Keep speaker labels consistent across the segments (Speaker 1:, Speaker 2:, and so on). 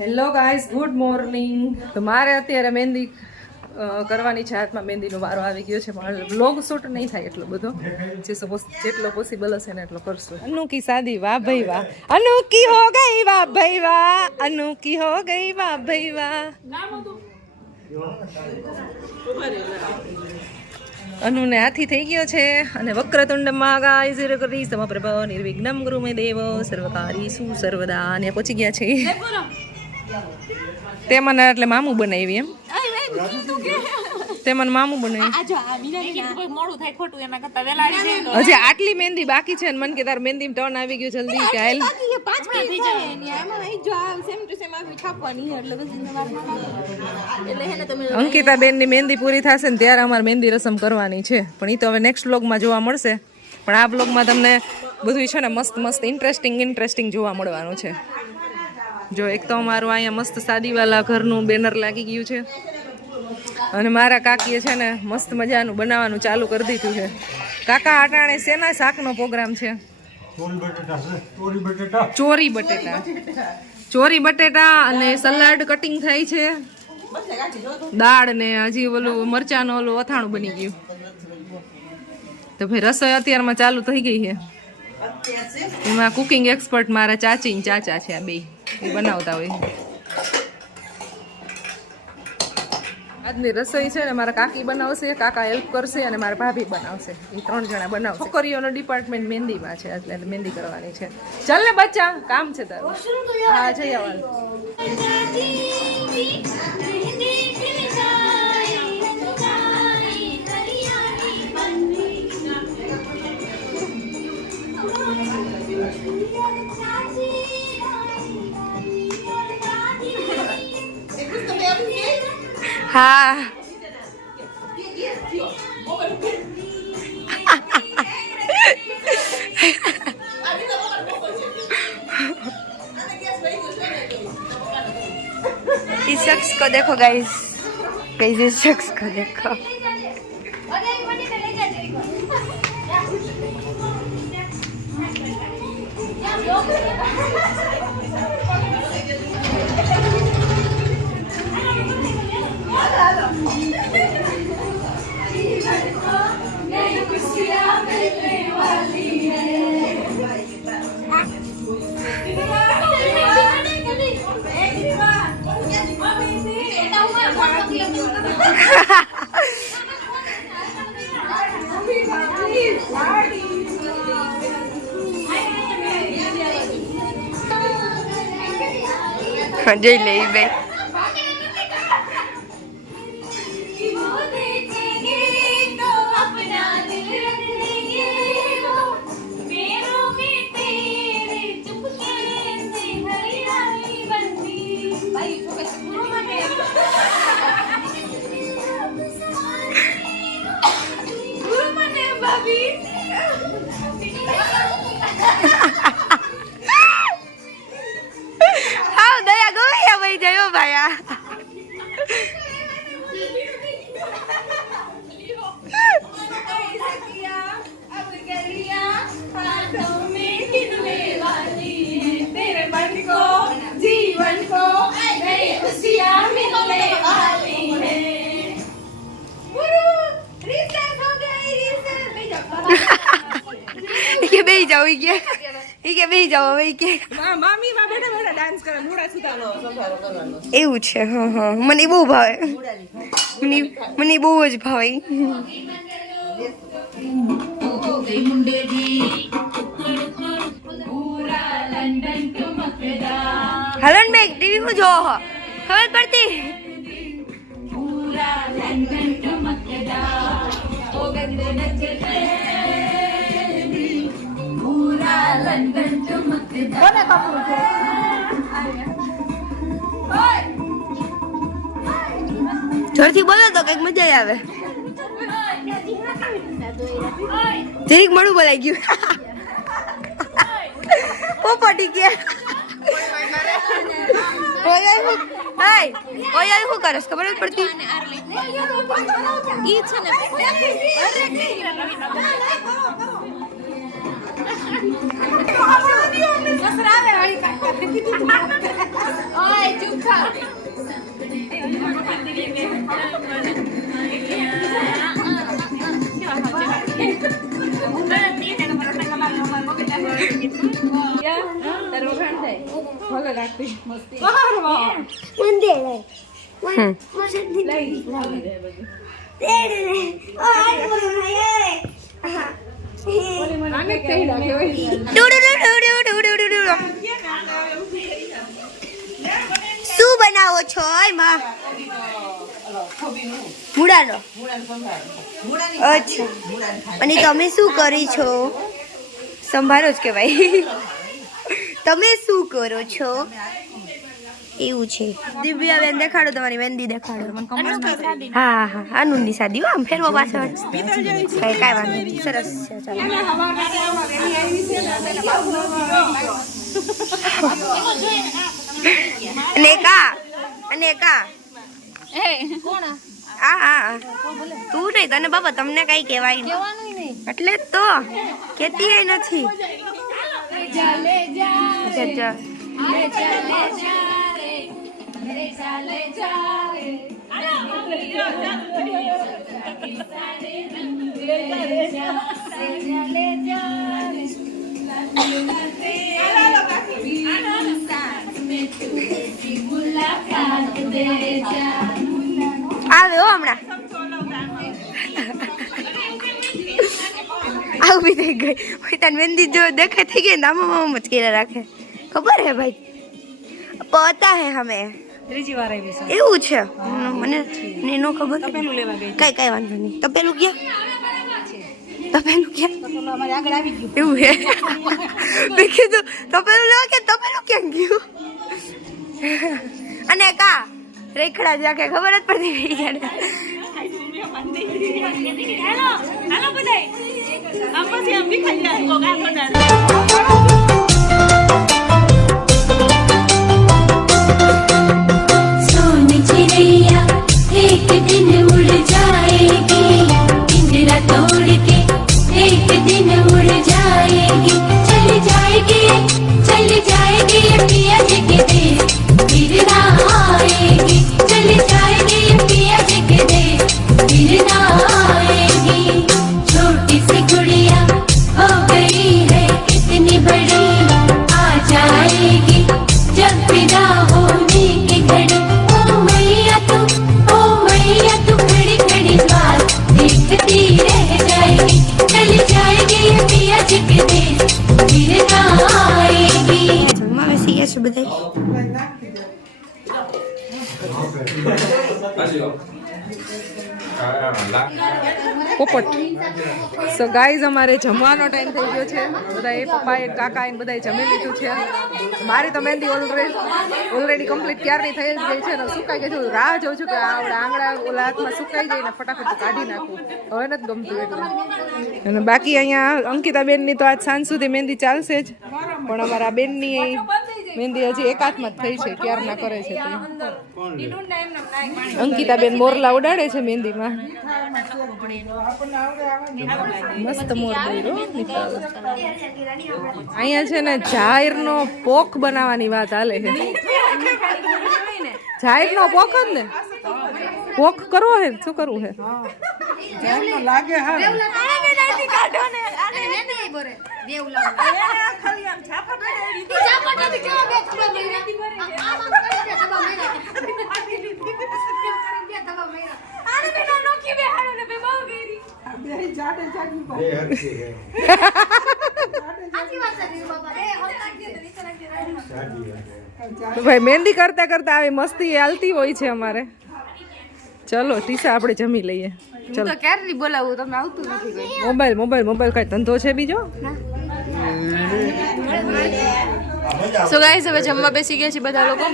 Speaker 1: Hello guys good morning તો મારે અત્યારે મહેંદી કરવાની છે. હાથમાં મહેંદીનો વારો આવી ગયો છે, પણ બ્લોગ શૂટ નહીં થાય એટલો બધો. જે જેટલો પોસિબલ હશે ને એટલો કરશું. અનુકી સાદી વાહ, ભાઈ વાહ. અનુકી હો ગઈ વાહ, ભાઈ વાહ. અનુકી હો ગઈ વાહ, ભાઈ વાહ. અનુને હાથી થઈ ગયો છે અને વક્રતુંડ ગાય શિર કરી સમપ્રભ, નિર્વિઘ્નમ ગુરુ મે દેવ, સર્વકારી સુ સર્વદા અને પહોંચી ગયા છે. તે મને એટલે મામું બનાવી એમ. તે મામું બનાવી. હજી આટલી મહેંદી બાકી છે ને મને કે તાર મહેંદી ટર્ન આવી ગયું જલ્દી કે હાલ.
Speaker 2: એટલે હે ને
Speaker 1: અંકિતા મહેંદી પૂરી થશે ને ત્યારે અમારે મહેંદી રસમ કરવાની છે. પણ એ તો હવે નેક્સ્ટ વ્લોગમાં જોવા મળશે. પણ આ બ્લોગમાં તમને બધું છે ને મસ્ત મસ્ત ઇન્ટરેસ્ટિંગ ઇન્ટરેસ્ટિંગ જોવા મળવાનું છે. જો એક તો અમારું અહીંયા મસ્ત સાદીવાલા ઘરનું બેનર લાગી ગયું છે. અને મારા કાકીએ છે ને મસ્ત મજાનું બનાવવાનું ચાલુ કરી દીધું છે. કાકા અટાણે શેના શાકનો પ્રોગ્રામ છે?
Speaker 3: ચોરી બટેટા ચોરી બટેટા.
Speaker 1: ચોરી બટેટા. ચોરી બટેટા અને સલાડ કટિંગ થાય છે. દાળ ને હજી ઓલું મરચાનું ઓલું અથાણું બની ગયું. તો ભાઈ રસોઈ અત્યારમાં ચાલુ થઈ ગઈ છે. એમાં કુકિંગ એક્સપર્ટ મારા ચાચી ને ચાચા છે આ બે. એ બનાવતા હોય. આજની રસોઈ છે ને મારા કાકી બનાવશે કાકા હેલ્પ કરશે અને મારા ભાભી બનાવશે. એ ત્રણ જણા બનાવશે. છોકરીઓનો ડિપાર્ટમેન્ટ મહેંદીમાં છે એટલે મહેંદી કરવાની છે. ચાલ ને બચ્ચા કામ છે તારું. હા જઈ આવવાનું હા
Speaker 2: इस शख्स को देखो गाइस गाइस इस शख्स को देखो જઈ લે ભાઈ હા બેહી જાવ ઈ કે ઈ કે બેહી જાવ હવે ઈ કે.
Speaker 1: મામી માં બેઠા બેઠા ડાન્સ કરે મૂડા કરવાનો.
Speaker 2: એવું છે હા હા. મને બહુ ભાવે. મને મને બહુ જ ભાવે ઈ. હાલો ને બેગ ટીવી હું જોવો છો ખબર પડતી? જોરથી બોલો તો કંઈક મજા આવે. જરીક મળું બોલાઈ ગયું. પોપટી કે. ઓય હાય. ઓય ઓય હું કરસ? ખબર પડતી?
Speaker 4: ઈ છે ને.
Speaker 5: મંદિર શું બનાવો છો એમાં મૂળાનો. અચ્છા. અને તમે શું કરી છો? સંભાળો જ કહેવાય. તમે શું કરો છો? એવું છે. દિવ્યા બેન દેખાડો તમારી મહેંદી દેખાડો. હા હા હા આનંદી સાદી આમ ફેરવો પાછળ કઈ કાંઈ વાંધો નહીં. સરસ છે ચાલો. અને કા અને કા આ આ તું નહીં તને બાબા તમને કઈ કહેવાય એટલે જ તો કેતી ય નથી અચ્છા, અચ્છા. આવે હો હમણાં આવું બી થઈ ગઈ હોય તને મહેંદી જો દેખાય થઈ ગઈ ને આમાં આમ જ કર્યા રાખે ખબર હે ભાઈ પતા હે હમે
Speaker 1: ત્રીજી વાર આવી છે.
Speaker 5: એવું છે? મને ને નો ખબર.
Speaker 1: પેલું લેવા ગઈ.
Speaker 5: કઈ કઈ વાંધો નહીં. તો પેલું ક્યાં તો પેલું ક્યાં એવું હે? મેં કીધું તો લેવા કે તપેલું પેલું ક્યાં ગયું? અને કા? રેખડા જ રાખે ખબર જ પડતી રહી ગયા
Speaker 4: હાલો હાલો બધાય. ખાઈ જાય
Speaker 5: Give me.
Speaker 1: પોપટ. સો ગાઈઝ અમારે જમવાનો ટાઈમ થઈ ગયો છે. બધા એ પપ્પા એ કાકા એ બધાએ જમી લીધું છે. મારી તો મહેંદી ઓલરેડી ઓલરેડી કમ્પ્લીટ ક્યારની થઈ જ ગઈ છે ને સુકાઈ ગઈ છે. રાહ જોઉં છું કે આ આંગળા ઓલા હાથમાં સુકાઈ જાય ને ફટાફટ કાઢી નાખું. હવે નથી ગમતું એટલે. અને બાકી અહીંયા અંકિતા બેનની તો આજ સાંજ સુધી મહેંદી ચાલશે જ. પણ અમારા બેનની મહેંદી હજી એક હાથમાં જ થઈ છે ક્યારના કરે છે તે? અંકિતાબેન મોરલા ઉડાડે છે મહેંદીમાં. મસ્ત મોર અહીંયા છે ને જાહેરનો પોખ બનાવવાની વાત હાલે છે. જાહેરનો પોખ જ ને? પોખ કરવો હે શું કરવું હે તો ભાઈ મહેંદી કરતા કરતા આવી મસ્તી હાલતી હોય છે અમારે. ચલો ટીસા આપણે જમી લઈએ. ચલો
Speaker 2: તો ક્યારની બોલાવું? તમે આવતું નથી
Speaker 1: મોબાઈલ મોબાઈલ મોબાઈલ કઈ ધંધો છે બીજો?
Speaker 2: સો ગાઈસ હવે જમવા બેસી ગયા છે બધા લોકો.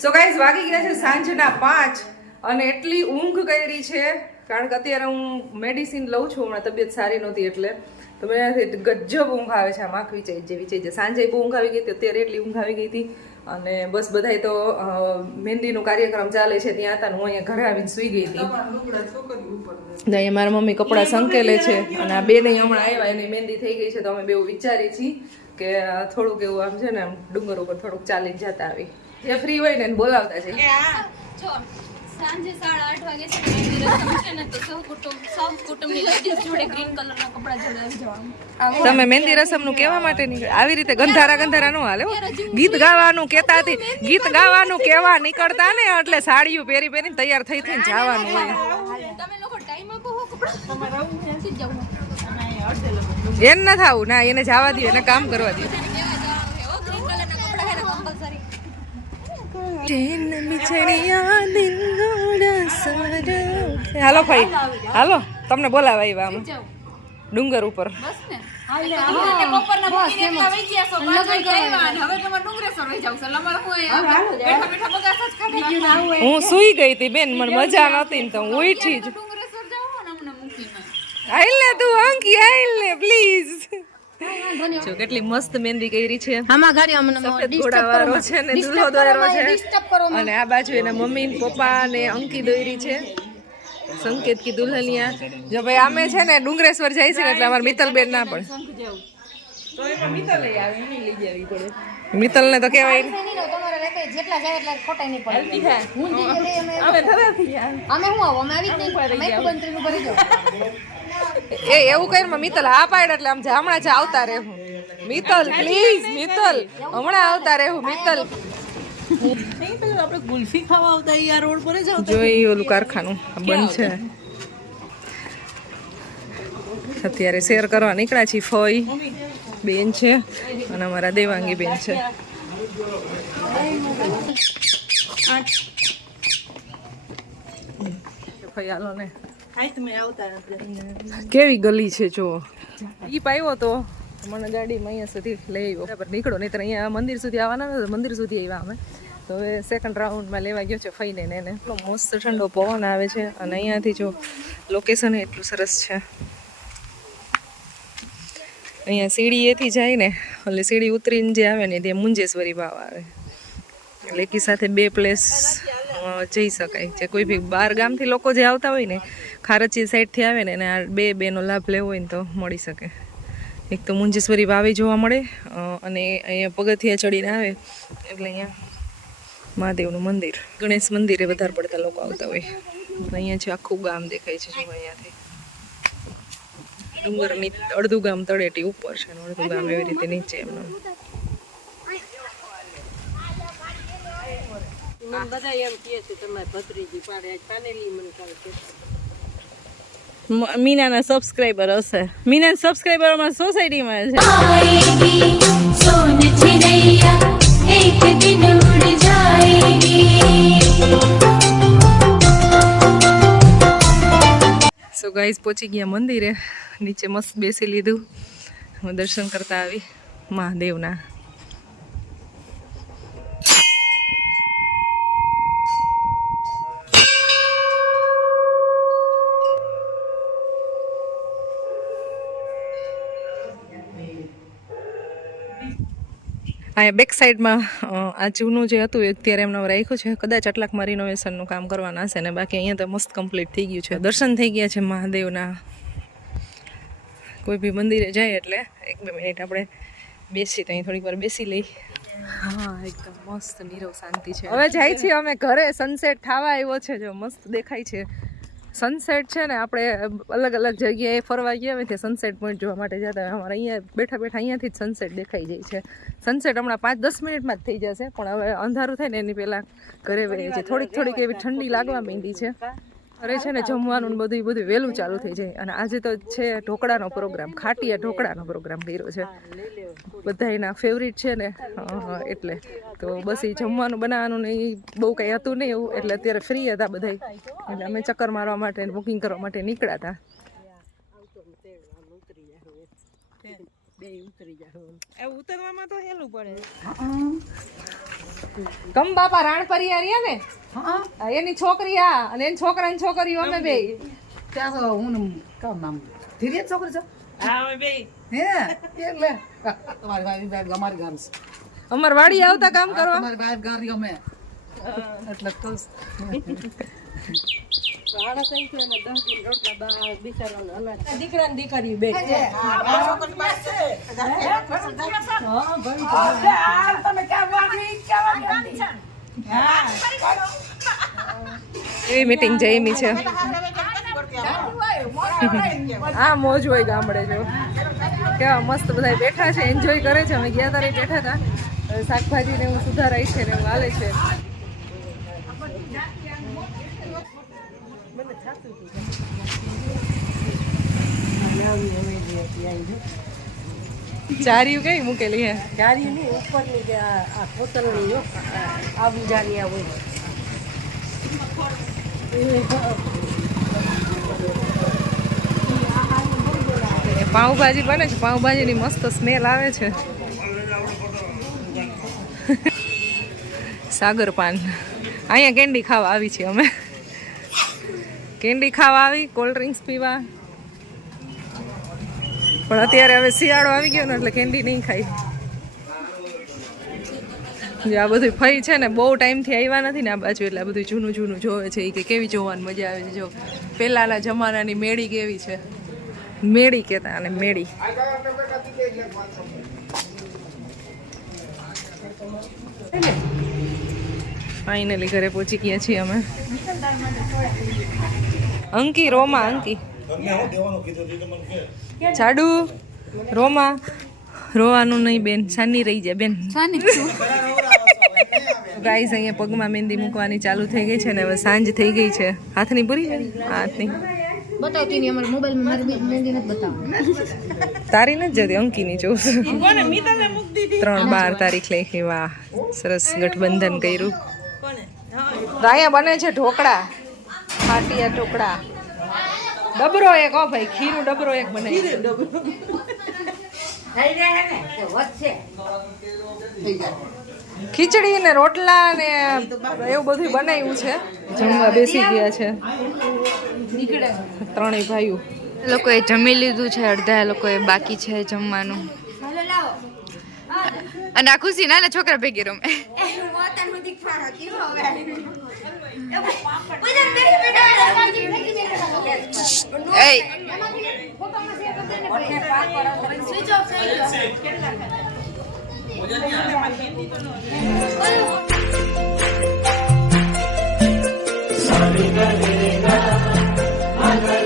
Speaker 1: સો ગાઈસ વાગી ગયા છે સાંજના પાંચ અને એટલી ઊંઘ કરી છે કારણ કે અત્યારે હું મેડિસિન લઉં છું હમણાં તબિયત સારી નહોતી એટલે. તો મને ગજબ ઊંઘ આવે છે આમ આંખ વિચાઈ જે વિચાઈ જાય સાંજે બહુ ઊંઘ આવી ગઈ હતી અત્યારે એટલી ઊંઘ આવી ગઈ હતી અને બસ બધાય તો મહેંદીનો કાર્યક્રમ ચાલે છે ત્યાં હતા હું અહીંયા ઘરે આવીને સૂઈ ગઈ હતી. અહીંયા મારા મમ્મી કપડાં સંકેલે છે અને આ બેને હમણાં આવ્યા એની મહેંદી થઈ ગઈ છે તો અમે બે વિચારી છીએ કે થોડુંક એવું આમ છે ને આમ ડુંગર ઉપર થોડુંક ચાલીને જતા આવી જે ફ્રી હોય ને એને બોલાવતા જઈએ.
Speaker 2: સાંજે સાડા આઠ વાગે છે રસમ છે ને તો સૌ કુટુંબ સૌ કુટુંબની લેડીઝ જોડે ગ્રીન કલરના કપડા જોડે જવાનું.
Speaker 1: તમે મહેંદી રસમનું કેવા માટે નીકળે આવી રીતે ગંધારા ગંધારા નો હાલે ગીત ગાવાનું કેતા હતી. ગીત ગાવાનું કેવા નીકળતા ને એટલે સાડીઓ પહેરી પહેરીને તૈયાર થઈ થઈને જવાનું હોય.
Speaker 2: તમે લોકો ટાઈમ આપો જવું.
Speaker 1: ના થાવું. ના એને જવા દે એને કામ કરવા દે
Speaker 2: કેવા જવાનું છે
Speaker 1: હાલો ભાઈ હાલો તમને બોલાવા આવ્યા ડુંગર ઉપર. હું સુઈ ગઈ હતી બેન મને મજા નહોતી ને તો હું ઉઠી જ. આઈ લે તું અંકી આઈ લે પ્લીઝ જો કેટલી મસ્ત મહેંદી કરી છે
Speaker 2: આમાં ઘરે અમને
Speaker 1: ઘોડાવાળો છે ને દુલ્હો દોરેલો છે અને આ બાજુ એના મમ્મી પપ્પા ને અંકી દોરી છે સંકેત કી દુલ્હનિયા જો ભાઈ આમે છે ને ડુંગરેશ્વર જાય છે ને એટલે અમારે મિત્તલ બેન ના પણ મિત્તલ ને તો કહેવાય ને.
Speaker 2: જેટલા જાય એટલા ખોટા નહીં પડે હું જે લઈ અમે અમે હું આવો અમે આવી જ નહીં અમે એક બંત્રીનું ભરી જાવ
Speaker 1: એ એવું કઈ ને મિત્તલ હા પાડ એટલે આમ હમણાં જ આવતા રહેવું મિત્તલ પ્લીઝ મિત્તલ, હમણાં આવતા રહેવું મિત્તલ.
Speaker 4: આપણે ખાવા આવતા આ રોડ પર જ આવતા
Speaker 1: જોઈ ઓલું કારખાનું બંધ છે. અત્યારે શેર કરવા નીકળ્યા છીએ ફઈ, બેન છે અને અમારા દેવાંગી બેન છે. ફઈ કેવી ગલી છે જો ઈ પાયો તો. મને ગાડીમાં અહીંયા સુધી લઈ આવ્યો. બરાબર નીકળો નહીં અહીંયા મંદિર સુધી આવવાના ને મંદિર સુધી આવ્યા અમે. તો હવે સેકન્ડ રાઉન્ડમાં લેવા ગયો છે ફઈને ને એને. એટલો મસ્ત ઠંડો પવન આવે છે અને અહીંયાથી જો લોકેશન એટલું સરસ છે. અહીંયા સીડી એથી જાય ને એટલે સીડી ઉતરીને જે આવે ને તે મુંજેશ્વરી વાવ આવે. એટલે એકી સાથે બે પ્લેસ જઈ શકાય. જે કોઈ બી બાર ગામથી લોકો જે આવતા હોય ને, ખારચી સાઈડથી આવે ને, એને આ બે બેનો લાભ લેવો હોય ને તો મળી શકે. એક તો મુંજેશ્વરી વાવી જોવા મળે અને અહીંયા પગથિયા ચડીને આવે, એટલે અહીંયા મહાદેવનું મંદિર, ગણેશ મંદિરે વધારે પડતા લોકો આવતા હોય. અહીંયા છે આખું ગામ દેખાય છે જો અહીંયાથી. ડુંગરની અડધું ગામ તળેટી ઉપર છે અડધું ગામ એવી રીતે નીચે એમનું.
Speaker 4: મને બધા એમ કહે છે તમારી ભત્રીજી પાડે પાનેલી મને કાલ મીનાના સબસ્ક્રાઇબર હશે. મીના સબસ્ક્રાઇબર અમારા સોસાયટીમાં છે.
Speaker 6: એક દિન
Speaker 1: સો ગાઈઝ પહોંચી ગયા મંદિરે. નીચે મસ્ત બેસી લીધું. હું દર્શન કરતા આવી મહાદેવના. અહીંયા બેક સાઈડમાં આ જૂનું જે હતું એ અત્યારે એમને રાખ્યું છે. કદાચ આટલાકમાં રિનોવેશનનું કામ કરવાના હશે ને બાકી અહીંયા તો મસ્ત કમ્પ્લીટ થઈ ગયું છે. દર્શન થઈ ગયા છે મહાદેવના. કોઈ બી મંદિરે જાય એટલે એક બે મિનિટ આપણે બેસી તો અહીં થોડીક વાર બેસી લઈ. હા એકદમ મસ્ત નીરવ શાંતિ છે. હવે જાય છીએ અમે ઘરે. સનસેટ થવા આવ્યો છે જો મસ્ત દેખાય છે. સનસેટ છે ને આપણે અલગ અલગ જગ્યાએ ફરવા ગયા હોય તે સનસેટ પોઈન્ટ જોવા માટે જતા હોય. અમારે અહીંયા બેઠા બેઠા અહીંયાથી જ સનસેટ દેખાઈ જાય છે. સનસેટ હમણાં પાંચ દસ મિનિટમાં જ થઈ જશે પણ હવે અંધારું થાય ને એની પહેલાં ઘરે વહી છે થોડીક થોડીક એવી ઠંડી લાગવા માંડી છે. અરે છે ને જમવાનું બધું બધું વહેલું ચાલુ થઈ જાય. અને આજે તો છે ઢોકળાનો પ્રોગ્રામ, ખાટીયા ઢોકળાનો પ્રોગ્રામ કર્યો છે. બધા એના ફેવરિટ છે ને. એટલે. તો બસ એ જમવાનું બનાવવાનું ને એ બહુ કંઈ હતું નહીં એવું, એટલે અત્યારે ફ્રી હતા બધા એટલે અમે ચક્કર મારવા માટે બુકિંગ કરવા માટે નીકળ્યા હતા.
Speaker 4: એવું ઉતરવામાં તો હેલું પડે.
Speaker 1: કમ બાપા રાણપરિયા રહ્યા ને? એની છોકરી આ અને એની છોકરાની છોકરીઓ અમે બે.
Speaker 7: ત્યાં તો હું કામ નામ. ધીરે જ છોકરી છો.
Speaker 4: હા અમે બે.
Speaker 7: હે એટલે. તમારી અમારી ગામ છે.
Speaker 1: અમાર વાડી આવતા કામ કરવા.
Speaker 7: અમારી ભાઈ ગારી અમે. એટલે તો
Speaker 4: દીકરા ને દીકરી બે
Speaker 1: એવી મીટિંગ જઈમી છે આ મોજ હોય ગામડે જો કેવા મસ્ત બધા બેઠા છે એન્જોય કરે છે અમે ગયા તારે બેઠા હતા શાકભાજી ને એવું સુધારાય છે ને એવું હાલે છે ચાર્યું કઈ મૂકેલી હે?
Speaker 7: ગાડી ની ઉપરની કે આ કોતરણી જો આબુ જાની આ હોય
Speaker 1: પાઉંભાજી બને છે પાઉંભાજીની મસ્ત સ્મેલ આવે છે. સાગર પાન અહીંયા કેન્ડી ખાવા આવી છીએ અમે. કેન્ડી ખાવા આવી કોલ્ડ ડ્રિંક્સ પીવા. પણ અત્યારે હવે શિયાળો આવી ગયો ને એટલે કેન્ડી નહીં ખાઈ. જે આ બધું ફઈ છે ને, બહુ ટાઈમથી આવ્યા નથી ને આ બાજુ, એટલે આ બધું જૂનું જૂનું જોવે છે એ કે કેવી જોવાની મજા આવે છે. જો, પહેલાંના જમાનાની મેળી કેવી છે? મેળી કહેતા અને મેળી. ફાઇનલી ઘરે પહોંચી ગયા છીએ અમે. અંકી રોમા અંકી. જાડુ રોમા. રોવાનું નહીં બેન સાની રહી જાય બેન. ગાઈઝ અહીંયા પગમાં મહેંદી મૂકવાની ચાલુ થઈ ગઈ છે ને હવે સાંજ થઈ ગઈ છે. હાથની પૂરી હાથની.
Speaker 2: બતાવતી નહીં અમારા મોબાઈલમાં મહેંદી નથી બતાવવાની
Speaker 1: તારી નથી જતી અંકીની જોઉં ત્રણ બાર તારીખ લખી વાહ સરસ ગઠબંધન કર્યું.
Speaker 4: કોને?
Speaker 1: તો અહીંયા બને છે ઢોકળા. ફાટિયા ટુકડા. ડબરો એક હો ભાઈ ખીરું ડબરો એક બને ખીચડી ને રોટલા ને એવું બધું બનાવ્યું છે. જમવા બેસી ગયા છે. ત્રણેય ભાઈઓ.
Speaker 5: લોકોએ જમી લીધું છે અડધા લોકોએ બાકી છે જમવાનું. અને આ ખુશી નાના છોકરા ભેગી રમે.
Speaker 2: Hey. Switch off. Sorry,